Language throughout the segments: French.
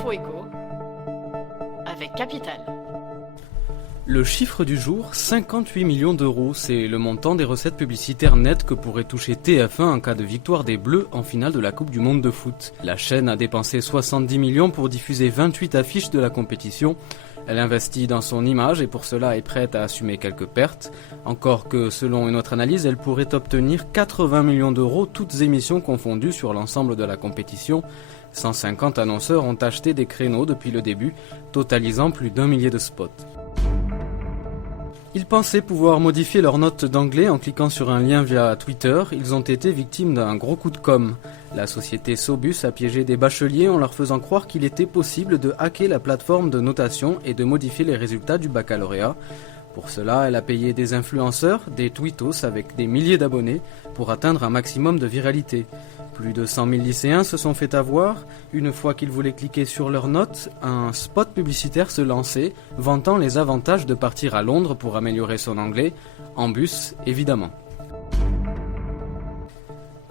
l'info éco avec Capital. Le chiffre du jour, 58 millions d'euros, c'est le montant des recettes publicitaires nettes que pourrait toucher TF1 en cas de victoire des Bleus en finale de la Coupe du Monde de foot. La chaîne a dépensé 70 millions pour diffuser 28 affiches de la compétition. Elle investit dans son image et pour cela est prête à assumer quelques pertes. Encore que, selon une autre analyse, elle pourrait obtenir 80 millions d'euros, toutes émissions confondues sur l'ensemble de la compétition. 150 annonceurs ont acheté des créneaux depuis le début, totalisant plus d'1 millier de spots. Ils pensaient pouvoir modifier leurs notes d'anglais en cliquant sur un lien via Twitter. Ils ont été victimes d'un gros coup de com'. La société Sobus a piégé des bacheliers en leur faisant croire qu'il était possible de hacker la plateforme de notation et de modifier les résultats du baccalauréat. Pour cela, elle a payé des influenceurs, des tweetos avec des milliers d'abonnés pour atteindre un maximum de viralité. Plus de 100 000 lycéens se sont fait avoir. Une fois qu'ils voulaient cliquer sur leurs notes, un spot publicitaire se lançait, vantant les avantages de partir à Londres pour améliorer son anglais, en bus évidemment.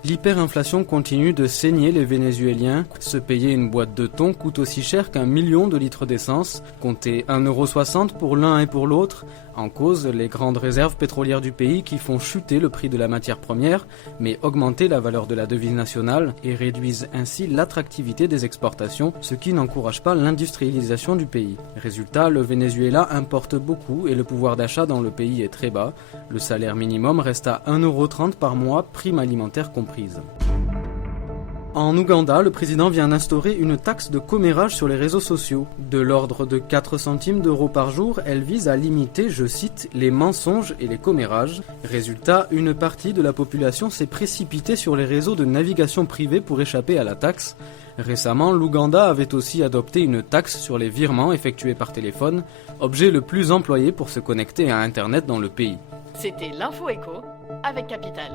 L'hyperinflation continue de saigner les Vénézuéliens. Se payer une boîte de thon coûte aussi cher qu'1 million de litres d'essence. Comptez 1,60 € pour l'un et pour l'autre. En cause, les grandes réserves pétrolières du pays qui font chuter le prix de la matière première, mais augmenter la valeur de la devise nationale et réduisent ainsi l'attractivité des exportations, ce qui n'encourage pas l'industrialisation du pays. Résultat, le Venezuela importe beaucoup et le pouvoir d'achat dans le pays est très bas. Le salaire minimum reste à 1,30 € par mois, prime alimentaire comprise. En Ouganda, le président vient d'instaurer une taxe de commérage sur les réseaux sociaux. De l'ordre de 4 centimes d'euros par jour, elle vise à limiter, je cite, les mensonges et les commérages. Résultat, une partie de la population s'est précipitée sur les réseaux de navigation privée pour échapper à la taxe. Récemment, l'Ouganda avait aussi adopté une taxe sur les virements effectués par téléphone, objet le plus employé pour se connecter à Internet dans le pays. C'était l'info éco avec Capital.